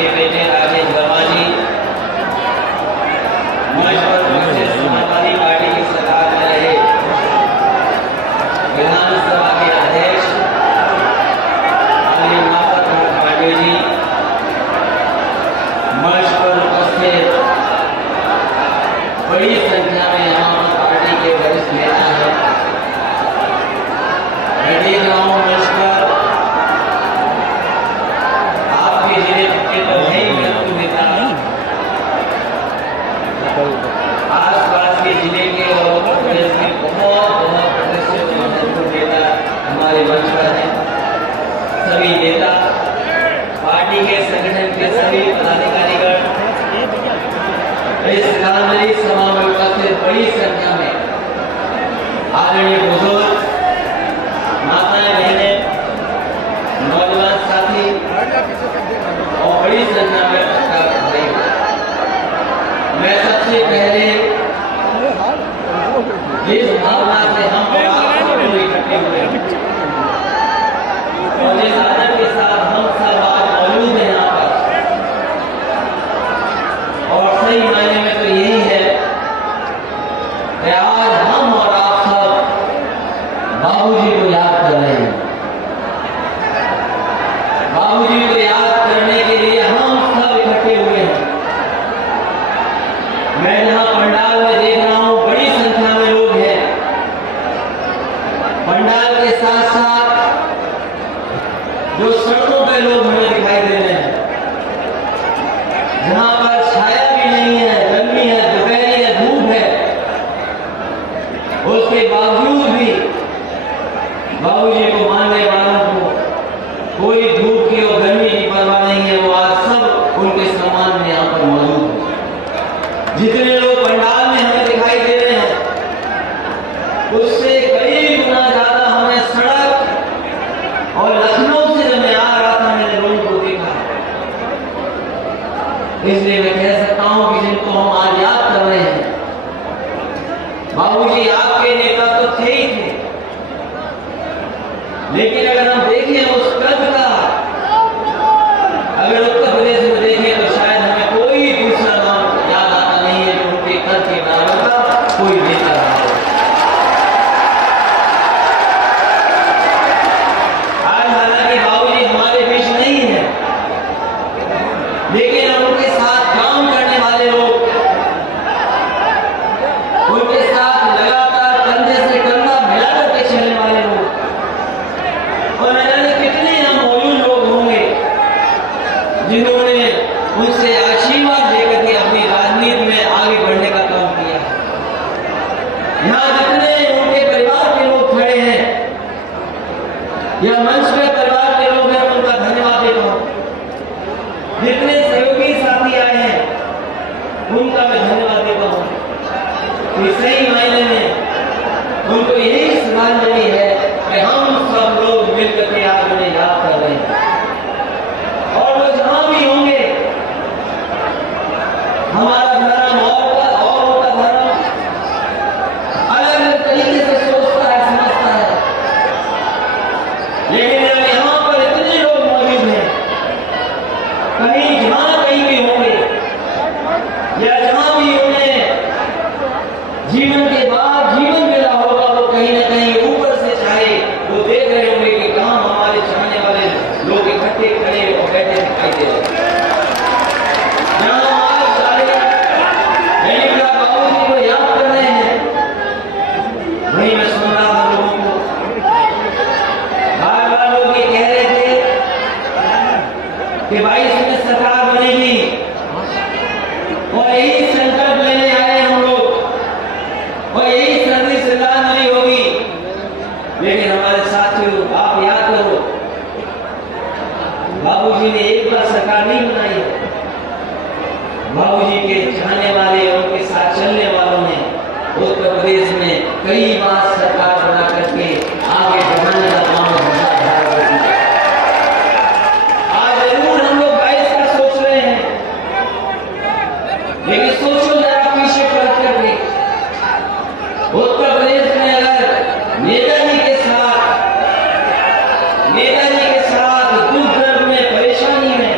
के बेटे राजेश वर्मा जी मंच पर कांग्रेस समाजवादी पार्टी की सरकार में रहे विधानसभा के अध्यक्ष आदरणीय माधव पांडे जी, मंच पर उपस्थित बड़ी संख्या में यहाँ पार्टी के वरिष्ठ नेता हैं। मैं देख रहा हूँ मंच पर आपके जिले के तो है ही बिल्कुल नेता, आसपास के जिले के और उत्तर प्रदेश के बहुत प्रतिष्ठित महत्वपूर्ण नेता हमारे मंच पर हैं। सभी नेता, पार्टी के संगठन के सभी पदाधिकारीगण इस श्रद्धांजलि सभा में उपस्थित बड़ी संख्या में आदरणीय बुजुर्ग, माताएं, बहनें, नौजवान साथी और बड़ी संख्या में भाई, मैं सबसे पहले जिस भावना से हम इकट्ठे हुए और जिस आदर के साथ हम सब आज मौजूद हैं यहाँ पर, और सही मायने में तो यही है कि आज हम और आप सब बाबूजी को याद कर रहे हैं। बाबूजी को याद करने के लिए हम सब इकट्ठे हुए हैं। मैं यहाँ पंडाल में देख रहा हूँ बड़ी संख्या में लोग हैं। पंडाल के साथ साथ जो सड़कों पे लोग हमें दिखाई दे रहे हैं, जहाँ पर छाया भी नहीं है, गर्मी है, दोपहरी है, धूप है, उसके बावजूद भी बाबूजी को मानने वालों को कोई धूप की और गर्मी की परवाह नहीं है। वो आज सब उनके सम्मान में यहाँ पर मौजूद है। जितने लोग पंडाल में हमें दिखाई दे रहे हैं, उससे कई गुना ज्यादा हमें सड़क और लखनऊ से जब मैं आ रहा था मैंने लोगों को देखा। इसलिए मैं कह सकता हूं कि जिनको हम आज याद कर रहे हैं, बाबूजी आपके नेता तो थे ही थे, लेकिन अगर हम देखें उस कद का, अगर उत्तर प्रदेश में देखें तो शायद हमें कोई दूसरा नाम याद आता नहीं है जो उनके कद के नाम का कोई नेता रहा हो। आज हालांकि बाबूजी हमारे बीच नहीं है, लेकिन उनके साथ काम करने वाले लोग, उनके साथ लगातार कंधे से कंधा मिला करके चलने वाले लोग, और न जाने कितने यहाँ मौजूद लोग होंगे जिन्होंने उनसे आशीर्वाद लेकर के अपनी राजनीति में आगे बढ़ने का काम किया। यहाँ जितने उनके परिवार के लोग खड़े हैं या मंच पे परिवार के लोग हैं, उनका धन्यवाद देता हूँ। जितने सहयोगी साथी आए हैं उनका मैं धन्यवाद देता हूँ। कि सही मायने में उनको यही श्रद्धांजलि है कि हम सब लोग मिलकर के आज उन्हें याद कर रहे हैं। और वो जहां भी होंगे, हमारा धर्म और उनका धर्म अलग अलग तरीके से सोचता है, समझता है, लेकिन जब यहाँ पर इतने लोग मौजूद हैं, कहीं जहां कहीं भी होंगे या जहां भी उन्हें जीवन के बाद जीवन मिला होगा, वो कहीं ना कहीं ऊपर से चाहे वो देख रहे होंगे कि कहां हमारे चाहने वाले लोग इकट्ठे खड़े और बैठे दिखाई दे रहे हैं। बाबूजी को याद कर रहे हैं, वही मैं सुन रहा था लोगों को बार बार लोग ये कह रहे थे कि 22 में सरकार बनेगी और यही संकल्प लेने आए हम लोग और यही श्रद्धांजलि होगी। लेकिन हमारे साथियों, आप याद करो, बाबूजी ने एक बार सरकार नहीं बनाई है। बाबूजी के चाहने वाले, उनके साथ चलने वालों ने उत्तर प्रदेश में कई बार सरकार बना करके आगे बढ़ाने का काम आज जरूर हम लोग 22 का सोच रहे हैं, लेकिन सोचो जरा पीछे पलट करके, उत्तर प्रदेश में अगर नेताजी के साथ दुख दर्द में, परेशानी में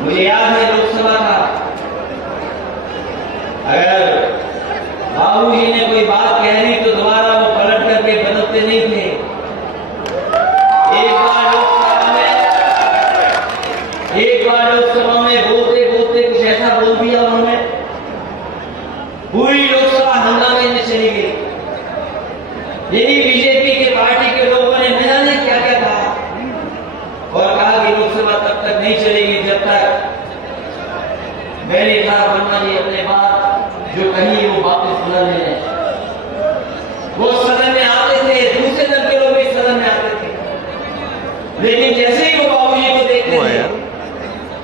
मुझे याद है लोकसभा का, अगर बाबूजी ने कोई बात कह दी तो दोबारा वो पलट करके बदलते नहीं थे। एक बार लोकसभा में बोलते बोलते कुछ ऐसा बोल दिया उन्होंने, पूरी लोकसभा हंगामे में चली गई। यही बीजेपी के पार्टी के लोगों ने न जाने क्या क्या कहा और कहा कि लोकसभा तब तक नहीं चलेगी जब तक मैंने कहा वर्मा जी अपने बात जो कही वो वापस बुला ले लें। वो सदन में आते थे, दूसरे दल के लोग भी सदन में आते थे, लेकिन जैसे ही वो बाबूजी को देखते थे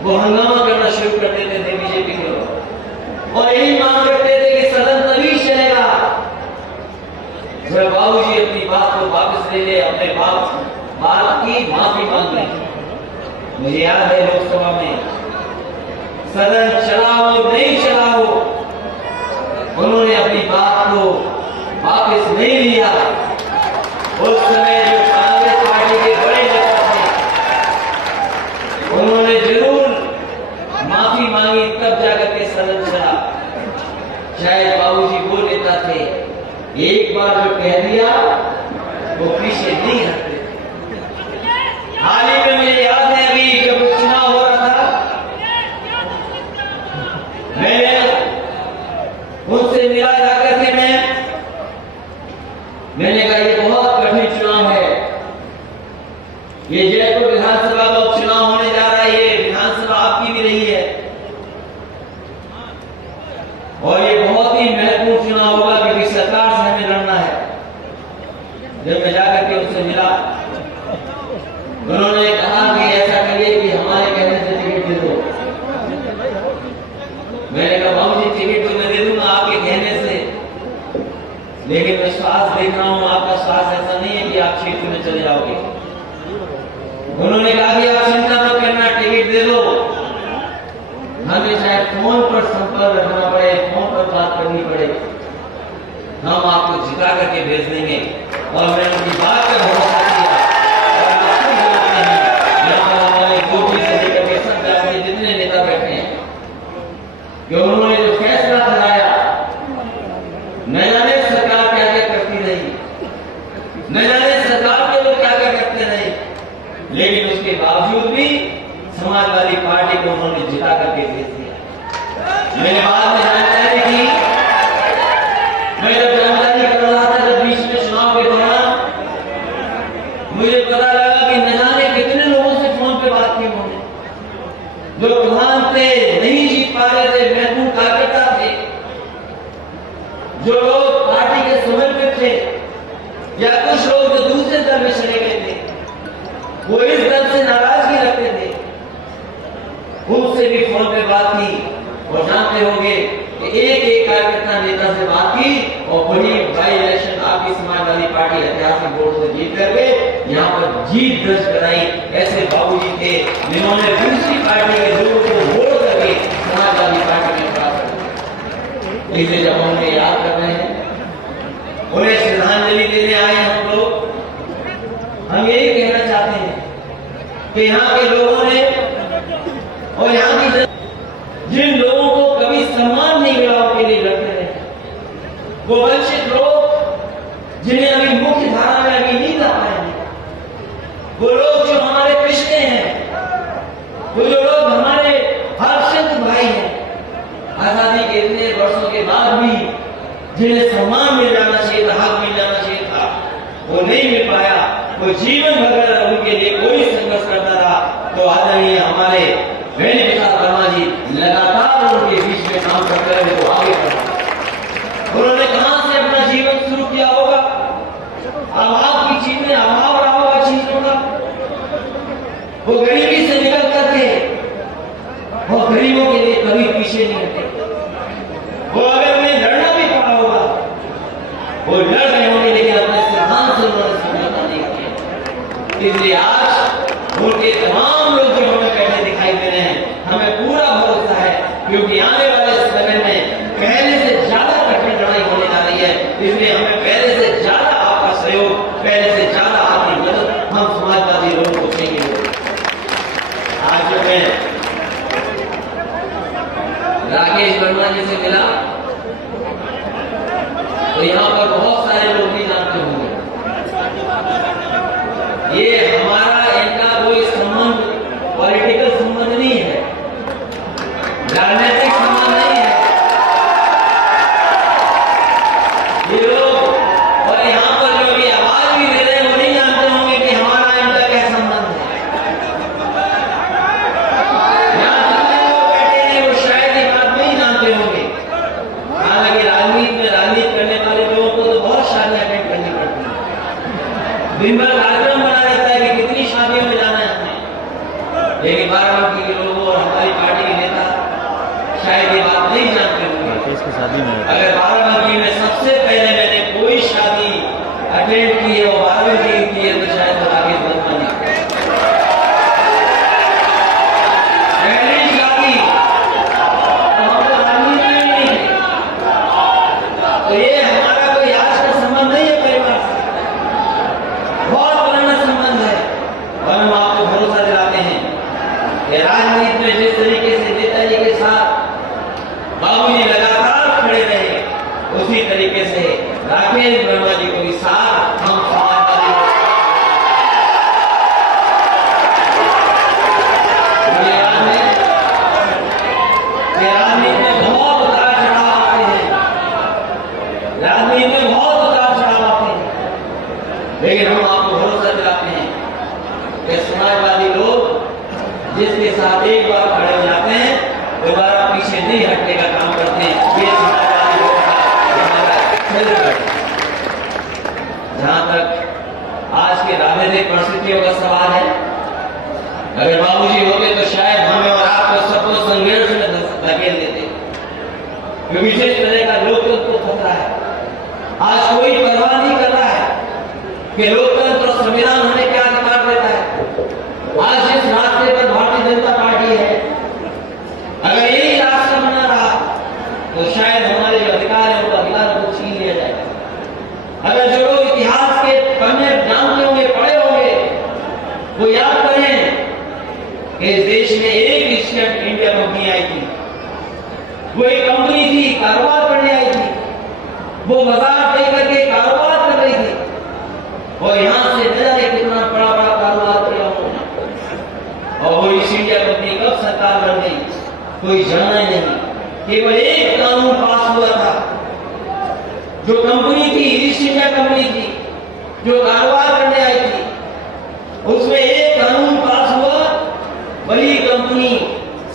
वो हंगामा करना शुरू कर देते थे बीजेपी के लोग, और यही मांग करते थे कि सदन तभी चलेगा जब बाबूजी अपनी बात को वापस ले ले, अपने बात की माफी मांग ले। मुझे याद है लोकसभा में सदन चला हो नहीं चला हो, उन्होंने अपनी बात को वापस नहीं लिया। उस समय जो कांग्रेस पार्टी के बड़े नेता थे उन्होंने जरूर माफी मांगी, तब जाकर के सदन चला। शायद बाबूजी बोल लेता थे, एक बार जो कह दिया वो पीछे नहीं हटते। हाल ही में मुझे याद है अभी जब चुनाव हो रहा था, मैंने उनसे मिला जाकर के मैंने कहा ये बहुत कठिन चुनाव है, ये जयपुर विधानसभा का उपचुनाव होने जा रहा है, ये विधानसभा आपकी भी रही है और ये बहुत ही महत्वपूर्ण चुनाव होगा क्योंकि सरकार से हमें लड़ना है। जब मैं जाकर के उनसे मिला, उन्होंने कहा कि ऐसा करिए कि हमारे कहने से टिकट दे दो। मैंने कहा बाबूजी टिकट तो मैं दे दूंगा आपके कहने से, लेकिन मैं स्वास्थ्य देख रहा हूं, आपका स्वास्थ्य ऐसा नहीं है कि आप क्षेत्र में चले जाओगे। उन्होंने कहा कि आप चिंता मत करना, टिकट दे दो, हमें शायद फोन पर संपर्क रखना पड़े, फोन पर बात करनी पड़े, हम आपको जिता करके भेज देंगे। और मैंने उनकी बात पर भरोसा किया और आपको जरूरत नहीं, यहाँ पर हमारे गोपी से लेकर के सब जाके जितने नेता बैठे हैं कि उन्होंने जो फैसला कराया, न जाने सरकार क्या क्या करती रही, न जाने सरकार के लोग क्या क्या करते रहे, लेकिन उसके बावजूद भी समाजवादी पार्टी को उन्होंने जिता करके भेज दिया। मैंने बाद में जानकारी की, मैं जब जानकारी कर रहा था, जब बीच में चुनाव के दौरान मुझे पता लगा कि न जाने कितने लोगों से फोन पे बात की उन्होंने, जो प्रधान थे, नहीं जीत पा रहे थे, महत्वपूर्ण कार्यकर्ता थे, जो लोग पार्टी के समर्पित थे, या कुछ लोग जो दूसरे दल में चले गए थे, वो इस दल से नाराजगी रखते थे, उनसे भी फोन पे बात की। और जानते होंगे कि एक एक कार्यकर्ता नेता से बात की और बड़ी बाई इलेक्शन आपकी समाजवादी पार्टी ऐतिहासिक वोट से जीत करके यहाँ पर जीत दर्ज कराई। ऐसे बाबूजी थे जिन्होंने दूसरी पार्टी के लोगों को वोट करके समाजवादी पार्टी में प्राप्त किया। इसे जब हम याद कर रहे हैं, उन्हें श्रद्धांजलि देने आए हम लोग, हम यही कहना चाहते हैं कि यहाँ के लोगों ने और यहाँ की जिन लोगों को कभी सम्मान नहीं मिला उनके लिए लड़ते रहे, वो वंचित लोग जिन्हें अभी मुख्य धारा में अभी नहीं ला पाए हैं, वो लोग जो हमारे पिछले हैं, वो जो लोग हमारे हर्षित भाई हैं, आजादी के इतने वर्षों के बाद भी जिन्हें सम्मान मिल जाना चाहिए था, हक मिल जाना चाहिए था, वो नहीं मिल पाया। वो जीवन भर उनके लिए कोई संघर्ष करता रहा। तो आदरणीय हमारे वेणु प्रसाद वर्मा जी लगातार उनके बीच में काम करते रहे, तो आगे बढ़ा। उन्होंने कहां से अपना जीवन शुरू किया होगा, अभाव की चीज में अभाव रहा होगा चीजों का, वो गरीबी से निकल करके वो गरीबों के लिए कभी पीछे नहीं हटे। वो अगर उन्हें लड़ना भी पड़ा होगा, वो लड़ रहे होंगे, लेकिन अपने सिद्धांत से उन्होंने समझौता नहीं किया। इसलिए आज उनके तमाम लोग जो हमें बैठे दिखाई दे रहे हैं, हमें पूरा भरोसा है, क्योंकि आने वाले समय में पहले से ज्यादा कठिन लड़ाई होने जा रही है। इसलिए हमें पहले से ज्यादा आपका सहयोग, पहले से ज्यादा आपकी मदद हम समाजवादी लोग को चाहिए। आज जो मैं करने से मिला, तो यहाँ पर बहुत सारे लोग भी जानते होंगे। ये हमारा इनका कोई संबंध पॉलिटिकल संबंध नहीं है, राजनीतिक संबंध नहीं है। ये लोग और यहाँ पर जो भी आवाज भी दे रहे हैं वो नहीं जानते होंगे कि हमारा इनका क्या संबंध है। यहाँ जितने लोग बैठे हैं वो शायद ये बात नहीं जानते होंगे। हालांकि राजनीति करने वाले लोगों को तो बहुत शादियां अटेंड करनी पड़ती है, दिन भर कार्यक्रम बना रहता है कि कितनी शादियों में जाना है हमें। लेकिन बाराबंकी के लोगों और हमारी पार्टी के नेता शायद ये बात नहीं जानते होंगे। इसकी शादी में अगर बाराबंकी में सबसे पहले मैंने कोई शादी अटेंड की है और बाराबंकी की है तो शायद राकेश बदमानी पहली शादी तो हम तो राजनीति में नहीं है। तो ये हमारा कोई आज का संबंध नहीं है परिवार से, बहुत पुराना संबंध है। और हम आपको भरोसा दिलाते हैं कि राजनीति में जिस तरीके से नेताजी के साथ बाबूजी लगातार खड़े रहे, उसी तरीके से राकेश वर्मा जी को भी साथ हम समाजवादी मुझे याद है कि राजनीति में बहुत उतार चढ़ाव आते हैं, राजनीति में बहुत उतार चढ़ाव आते हैं, लेकिन हम आपको भरोसा दिलाते हैं कि समाजवादी लोग जिसके साथ एक बार खड़े हो जाते हैं दोबारा पीछे नहीं हटने का काम करते हैं। ये समाजवादी लोग जहां तक आज के राजनीतिक परिस्थितियों का सवाल है, अगर बाबूजी होते तो शायद हमें और आपको सबको संघर्ष में धकेल देते, क्योंकि जिस तरह का लोकतंत्र को खतरा है आज कोई परवाह नहीं कर रहा है कि लोकतंत्र और संविधान हमें क्या अधिकार देता है। आज जिस रास्ते पर भारतीय जनता पार्टी है, अगर यही रास्ता बना रहा तो शायद हमारे जो अधिकार है वो अधिकार को छीन लिया जाएगा। अगर जो लोग इतिहास के पन्ने जानते होंगे, पढ़े होंगे, वो याद करें कि इस देश में एक ईस्ट इंडिया कंपनी आई थी। वो एक कंपनी थी, कारोबार करने आई थी, वो बाजार दे करके कारोबार कर रही थी और यहां से न जाने कितना बड़ा बड़ा कारोबार किया उन्होंने। और वो ईस्ट इंडिया कंपनी कब सरकार बन गई कोई जाना ही नहीं। केवल एक कानून पास हुआ था, जो कंपनी थी ईस्ट इंडिया कंपनी थी जो कारोबार करने आई थी, उसमें एक कानून पास हुआ, बड़ी कंपनी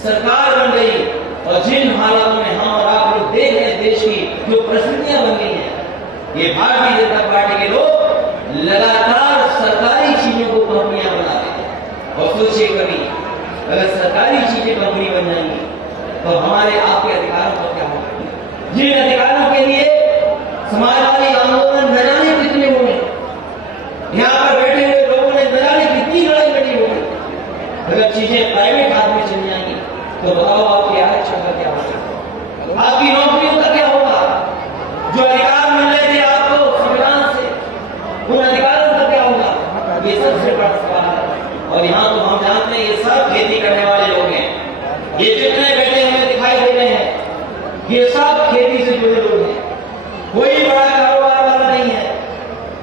सरकार बन गई। और जिन हालातों में हम और आप लोग देख रहे हैं देश की जो परिस्थितियां बन गई हैं, ये भारतीय जनता पार्टी के लोग लगातार सरकारी चीजों को कंपनियां बना रहे हैं। और सोचिए कभी अगर सरकारी चीजें कंपनी बन जाएंगी तो हमारे आपके अधिकारों का क्या होगा। जिन अधिकारों के लिए समाजवादी आंदोलन न जाने कितने हुए, यहाँ पर बैठे हुए लोगों ने न जाने कितनी लड़ाई लड़ी होगी, अगर चीजें प्राइवेट हाथ में चली जाएंगी तो बताओ आपके आरक्षण का क्या होगा, आपकी नौकरियों का क्या होगा, जो अधिकार मिल रहे थे आपको संविधान से उन अधिकारों का क्या होगा। ये सबसे बड़ा सवाल है। और यहाँ तो हम जानते हैं ये सब खेती करने वाले लोग हैं, ये जितने बैठे हमें दिखाई दे रहे हैं ये सब खेती से जुड़े लोग हैं, कोई बड़ा कारोबार वाला नहीं है,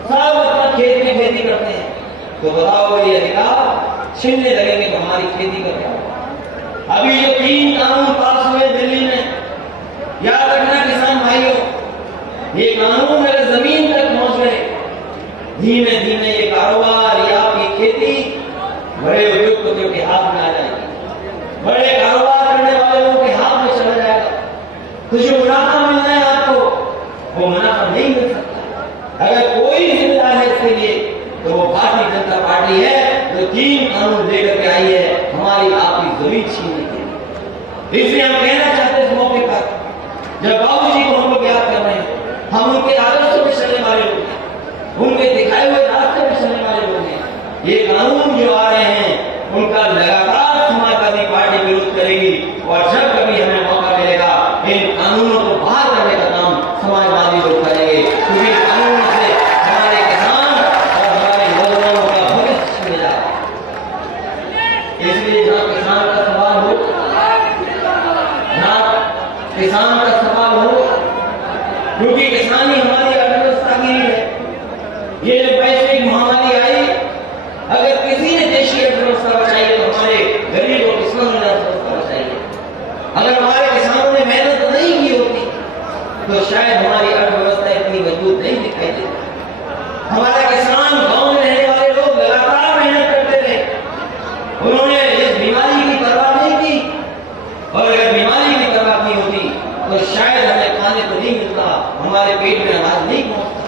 सब अपना खेत में खेती करते हैं। तो बताओ ये अधिकार छीनने लगेंगे तो हमारी खेती का क्या होगा। अभी जो 3 कानून पास हुए दिल्ली में, याद रखना किसान भाइयों, ये कानून अगर जमीन तक पहुंच गए, धीमे धीमे ये कारोबार या आपकी खेती बड़े उद्योगपतियों के हाथ में आ जाएगी, बड़े कारोबार करने वाले लोगों के हाथ में चला जाएगा। तो जो मुनाफा मिलना है आपको वो मुनाफा नहीं मिल सकता। अगर कोई जिम्मेदार है इसके लिए तो वो भारतीय जनता पार्टी है, जो 3 कानून लेकर के आई है हमारी आपकी जमीन छीनने के लिए। इसलिए हम कहना चाहते हैं इस मौके पर, जब बाबूजी को हम लोग याद कर रहे हैं, हम उनके आदर्शों में चलने वाले लोग हैं, उनके दिखाए हुए रास्ते में चलने वाले लोग हैं। ये कानून जो आ रहे हैं उनका लगातार समाजवादी पार्टी विरोध करेगी और जब कभी हमें मौका मिलेगा इन कानूनों को बाहर करने का काम समाजवादी लोग करेंगे, क्योंकि कानून से हमारे किसान और हमारे नौजवानों का भविष्य छिन जाए। इसलिए जहां किसान का सवाल हो, जहां किसान का क्योंकि किसानी हमारी अर्थव्यवस्था की रीढ़ है। ये जो वैश्विक महामारी आई, अगर किसी ने देश की अर्थव्यवस्था बचाई है तो हमारे गरीब और किसानों ने अर्थव्यवस्था बचाई है। अगर हमारे किसानों ने मेहनत नहीं की होती तो शायद हमारी अर्थव्यवस्था इतनी मजबूत नहीं दिखाई देती। हमारे किसान, गांव में रहने वाले लोग लगातार मेहनत करते रहे, उन्होंने इस बीमारी की परवाह नहीं की, और अगर बीमारी की परवाह नहीं होती तो शायद हमें खाने को नहीं मिलता, हमारे पेट में अनाज नहीं पहुंचता।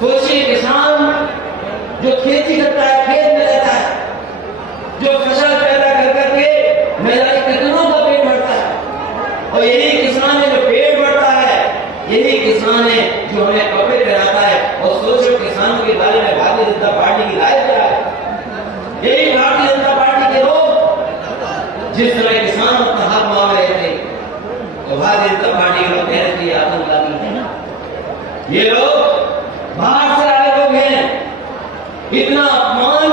सोचिए, किसान जो खेती करता है, खेत में रहता है, जो फसल पैदा कर करके न जाने कितनों का पेट भरता है, और यही किसान है जो पेट भरता है, यही किसान है जो हमें कपड़े पहनाता है। और सोचो, किसानों के बारे में भारतीय जनता पार्टी की राय क्या है? यही भारतीय जनता पार्टी के लोग जिस तरह किसान अपना हाथ मांग रहे थे, तो भारतीय जनता पार्टी के लोग कह रहे थे आतंकवादी है, ये लोग बाहर से आए लोग हैं। इतना अपमान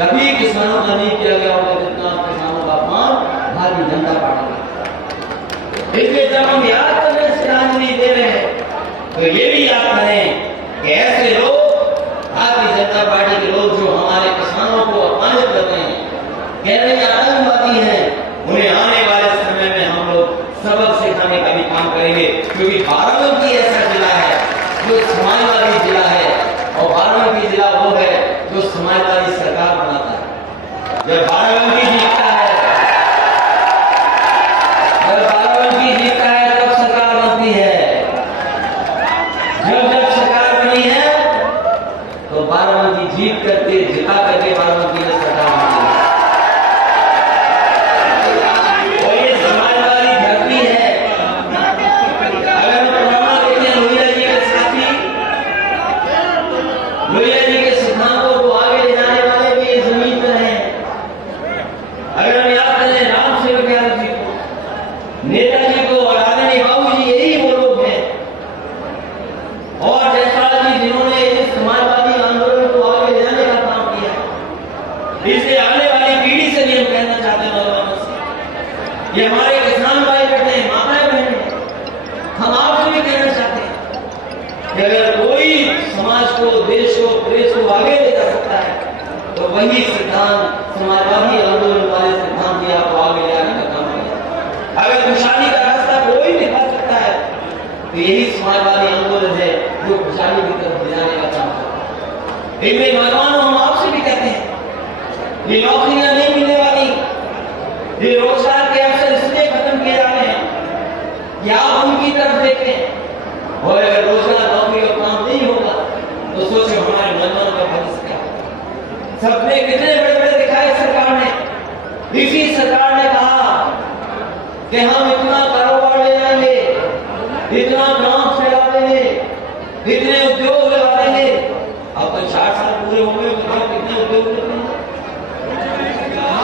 कभी किसानों का नहीं किया गया होगा जितना किसानों का अपमान भारतीय जनता पार्टी का। इसलिए जब हम याद करने श्रद्धांजलि दे रहे हैं तो ये भी याद करें कि ऐसे लोग, भारतीय जनता पार्टी के लोग जो हमारे किसानों को अपमानित कर रहे हैं, कह रहे हैं आतंकवादी हैं, उन्हें आने वाले समय में हम लोग सबक सिखाने का भी काम करेंगे। क्योंकि बाराबंकी ऐसा जिला है जो समाजवादी जिला है, और बाराबंकी जिला वो है जो समाजवादी सरकार बनाता है। जब बाराबंकी जीतता है, तब सरकार बनती है। जब सरकार बनी है तो बाराबंकी जीत करके, जिता करके बाराबंकी में सरकार बनी है। और ये समाजवादी धरती है। अगर हम पुराना देखें, लोहिया जी के साथी, लोहिया जी के सिद्धांतों को आगे ले जाने वाले भी इस जमीन पर हैं। अगर हम याद करें राम सेवक यादव जी को, नेताजी को और आदरणीय बाबू जी, यही वो लोग हैं। और जयपाल जी जिन्होंने इस समाजवादी आंदोलन को आगे ले जाने का काम किया। इसलिए आने वाली पीढ़ी से भी हम कहना चाहते हैं, नौजवानों से, ये हमारे किसान भाई बैठे हैं, माताएं बहनें, हम आपसे भी कहना चाहते हैं कि अगर कोई समाज को, देश को, प्रदेश को आगे ले जा सकता है तो वही सिद्धांत, समाजवादी आंदोलन वाले सिद्धांत ही आपको आगे ले जाने का काम किया। अगर खुशहाली का रास्ता कोई दिखा सकता है तो यही समाजवादी आंदोलन है जो खुशहाली की तरफ ले जाने का काम करता है। इनमें नौजवानों, हम आपसे भी कहते हैं, ये नौकरियां नहीं मिलने वाली, ये रोजगार के अवसर इसलिए खत्म किए जा रहे हैं कि आप उनकी तरफ देखें। और अगर रोजगार, नौकरी और काम नहीं होगा तो सोचो हमारे नौजवानों का भविष्य क्या है। सपने कितने बड़े बड़े दिखाए सरकार ने। इसी सरकार ने कहा कि हम इतना कारोबार ले जाएंगे, इतना नाम फैला देंगे, इतने उद्योग लगा देंगे। अब तो 4 साल पूरे हो गए, बताओ कितने उद्योग लगे?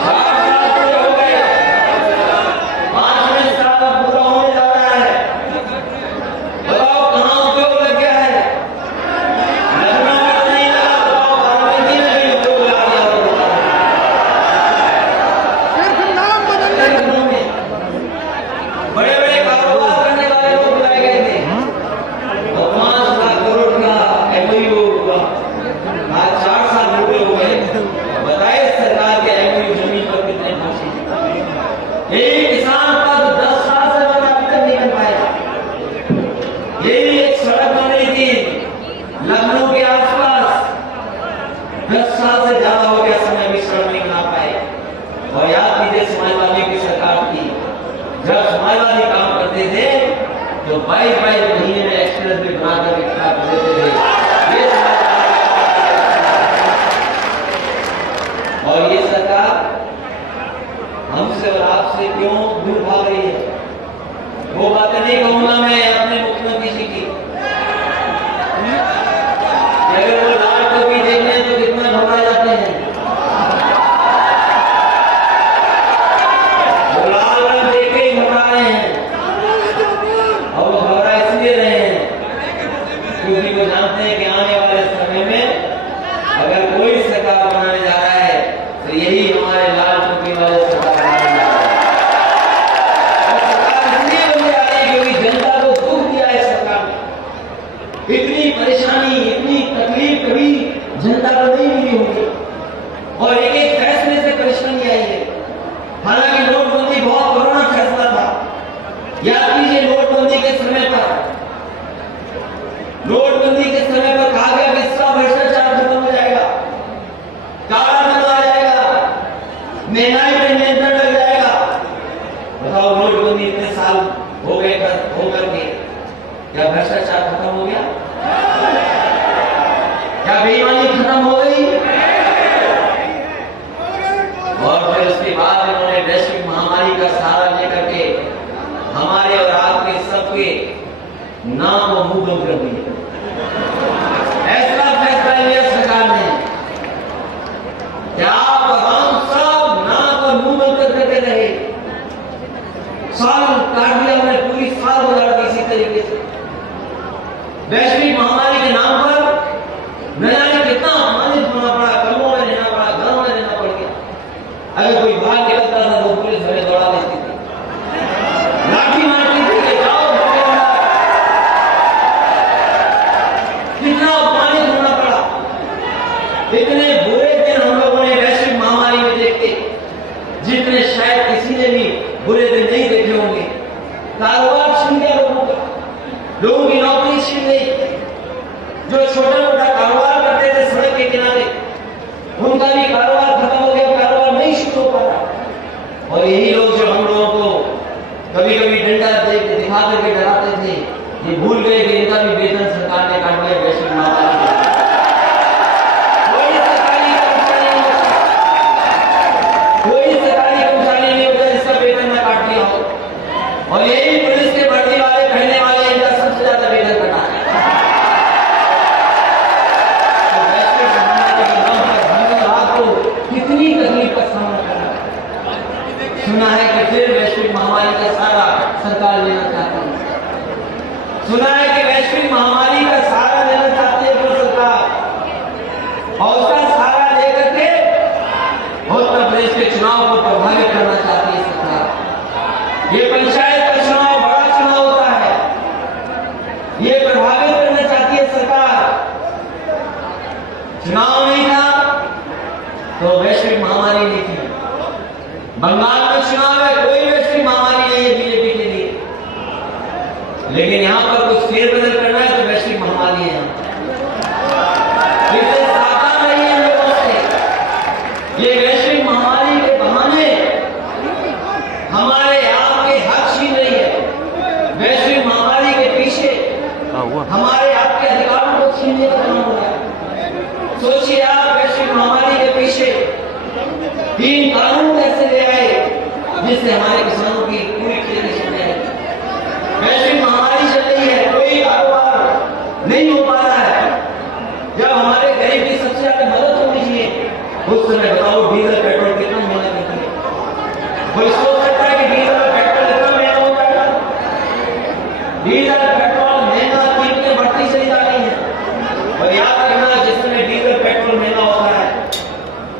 4 साल पूरे हो गए, 5वें साल पूरा होने जा रहा है। बताओ कहाँ उद्योग लग गया है? लखनऊ में नहीं लगा, बताओ बाराबंकी में भी उद्योग लगा दिया होगा। लखनऊ में बड़े बड़े कारोबार करने वाले लोग बुलाए गए थे और 5 लाख करोड़ का एमओयू हुआ। आज 4 साल पूरे हो गए, बताए सरकार के एमओयू जमीन पर कितने पहुंचे? यही किसान पद 10 साल से बना, अभी तक नहीं बन पाया। यही एक सड़क बन रही थी लखनऊ के आसपास, 10 साल से ज्यादा हो गया, समय भी सड़क नहीं बना पाए। और याद कीजिए समाजवादी की सरकार थी, जब समाजवादी काम करते थे तो 22 महीने में एक्सप्रेस भी बना करके खड़ा कर देते थे। ये और ये सरकार हमसे और आपसे क्यों दूर भाग रही है? वो बातें नहीं कहूंगा मैं अपने मुख्यमंत्री जी की। अगर वो लाल टोपी देखने तो कितना घबरा जाते हैं। वो लाल रंग देख के ही घबरा रहे हैं, और वो घबरा इसलिए रहे हैं क्योंकि वो जानते हैं कि आने वाले समय में अगर कोई सरकार बनाने जा रहा है तो यही हमारे लाल टोपी वाले सरकार बनाने जा रहा है। और सरकार इसलिए बनने जा रही है क्योंकि जनता को नहीं मिली होगी और एक एक फैसले से परेशानी आई है। हालांकि नोटबंदी बहुत पुराना फैसला था। याद कीजिए, नोटबंदी के समय पर कहा गया कि इसका भ्रष्टाचार खत्म हो जाएगा, काला धन आ जाएगा, महंगाई पे नियंत्रण लग जाएगा। बताओ, नोटबंदी इतने साल हो गए होकर के क्या भ्रष्टाचार खत्म हो गया? क्या बेईमानी खत्म हो गई? और फिर उसके बाद उन्होंने वैश्विक महामारी का सहारा लेकर के हमारे और आपके सबके नाम को मुंह बंद कर दिया। ऐसा फैसला लिया सरकार ने कि आप और हम सब नाम और मुंह बंद करते रहे। साल काट दिया हमने, पूरी साल गुजार दी इसी तरीके से। वैश्विक महामारी के नाम पर न जाने कितना अपमानित होना पड़ा, कमों में रहना पड़ा, घरों में रहना पड़ गया। अगर कोई बाहर निकलता था तो पुलिस हमें दौड़ा देती थी, लाठी मारती थी कि जाओ कितना अपमानित होना पड़ा। इतने बुरे दिन हम लोगों ने वैश्विक महामारी में देखे जितने शायद किसी ने भी बुरे दिन नहीं देखे होंगे। कारोबार छीन गया लोगों की नौकरी छीन गई। जो छोटा मोटा कारोबार करते थे सड़क के किनारे, उनका भी कारोबार खत्म हो गया, कारोबार नहीं शुरू हो पाता। और यही लोग जो हम लोगों को कभी कभी डंडा दिखा करके डराते थे, ये भूल गए कि इनका भी वेतन सरकार ने काट दिया वैश्विक महामारी में। कोई सरकारी कर्मचारी नहीं होता जिसका वेतन न काट दिया हो। और यही पुलिस के वर्दी वाले पहनने वाले इनका सबसे ज्यादा वेतन कटा है। तो वैश्विक महामारी के नाम पर हमने रात को कितनी तकलीफ का सामना करना। सुना है कि फिर वैश्विक महामारी का सारा सरकार लेना चाहती है। सुना है कि वैश्विक महामारी का सहारा लेना चाहती है तो सरकार, और उसका सहारा लेकर के उत्तर प्रदेश के चुनाव को प्रभावित करना चाहती है सरकार। ये पंचायत का चुनाव बड़ा चुनाव होता है, ये प्रभावित करना चाहती है सरकार। चुनाव नहीं था तो वैश्विक महामारी नहीं थी। बंगाल में चुनाव है, कोई वैश्विक महामारी नहीं है बीजेपी के लिए, लेकिन यहां पर कुछ फेरबदल करना है तो वैश्विक महामारी है। इससे सावधान रहिए इन लोगों से। ये वैश्विक महामारी के बहाने हमारे आपके हक छीन रही है। वैश्विक महामारी के पीछे हमारे आपके अधिकारों को छीनने का काम हो रहा है। सोचिए आप, वैश्विक महामारी के पीछे 3 कानून ऐसे ले आए जिससे हमारे किसानों की पूरी खेती छिन जाएगी। वैश्विक महामारी चल रही है, कोई कारोबार नहीं हो पा रहा है। जब हमारे गरीब की सबसे ज्यादा मदद होनी चाहिए, उस समय बताओ डीजल पेट्रोल कितना महंगा करती है। कोई सोच सकता है कि डीजल और पेट्रोल इतना महंगा हो जाएगा? डीजल पेट्रोल महंगा, कीमतें बढ़ती चली जा रही है। और याद रखना, जिस समय डीजल पेट्रोल महंगा होता है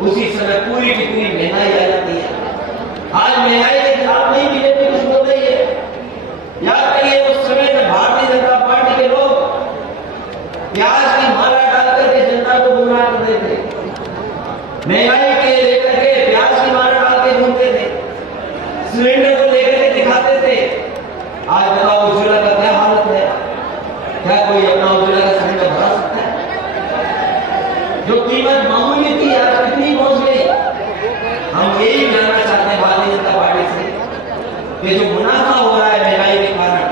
उसी समय पूरी की पूरी महंगाई आ जाती है। आज महंगाई के खिलाफ नहीं बीजेपी कुछ बोल रही है। याद करिए, उस समय में भारतीय जनता पार्टी के लोग प्याज की माला डालकर के जनता को गुमराह करते थे। महंगाई के लेकर के प्याज की माला डाल के घूमते थे, सिलेंडर को लेकर के दिखाते थे। आज बताओ उज्ज्वला का क्या हालत है? क्या कोई अपना उज्ज्वला का सिलेंडर भरा सकता है? जो कीमत मामूली थी आज कितनी पहुंच गई? हम यही जानना चाहते हैं भारतीय जनता पार्टी से कि जो मुनाफा हो रहा है महंगाई के कारण,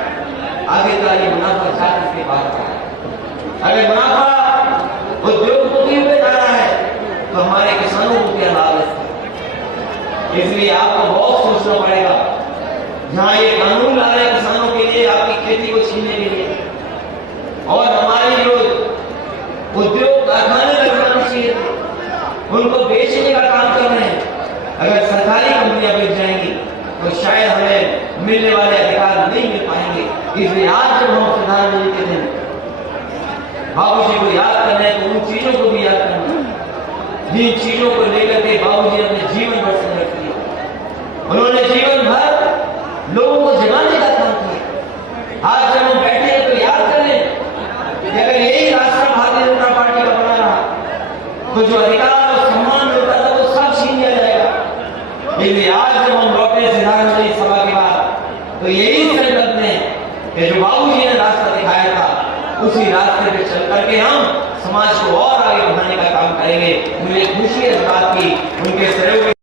आगे का ये मुनाफा जाति के पास का है। अगर मुनाफा उद्योगपतियों पे जा रहा है तो हमारे किसानों को क्या लाभ है? इसलिए आपको बहुत सोचना पड़ेगा। जहां ये कानून ला रहे हैं किसानों के लिए, आपकी खेती को छीनने के लिए, और हमारी जो उद्योग कारखाने लगाने चाहिए उनको बेचने का काम कर रहे हैं, अगर सरकारी कंपनियां बेच जाएंगी तो शायद हमें मिलने वाले अधिकार नहीं मिल पाएंगे। इसलिए आज जब हम श्रद्धांजलि के दिन बाबूजी को याद कर रहे हैं तो उन चीजों को भी याद करना जिन चीजों को लेकर के बाबूजी ने अपने जीवन भर संघर्ष किया। उन्होंने जीवन भर लोगों को जगाने का काम किया। आज जब हम बैठे हैं तो याद करें कि अगर यही रास्ता भारतीय जनता पार्टी का बना रहा तो जो अधिकार और सम्मान मिलता था वो सब छीन लिया जाएगा। लेकिन आज जब हम लौटे सिद्धांत सभा के बाद तो यही संकल्प ने कि जो बाबूजी ने रास्ता दिखाया था उसी रास्ते पे चल करके हम समाज को और आगे बढ़ाने का काम करेंगे। मुझे खुशी है इस बात की, उनके सहयोग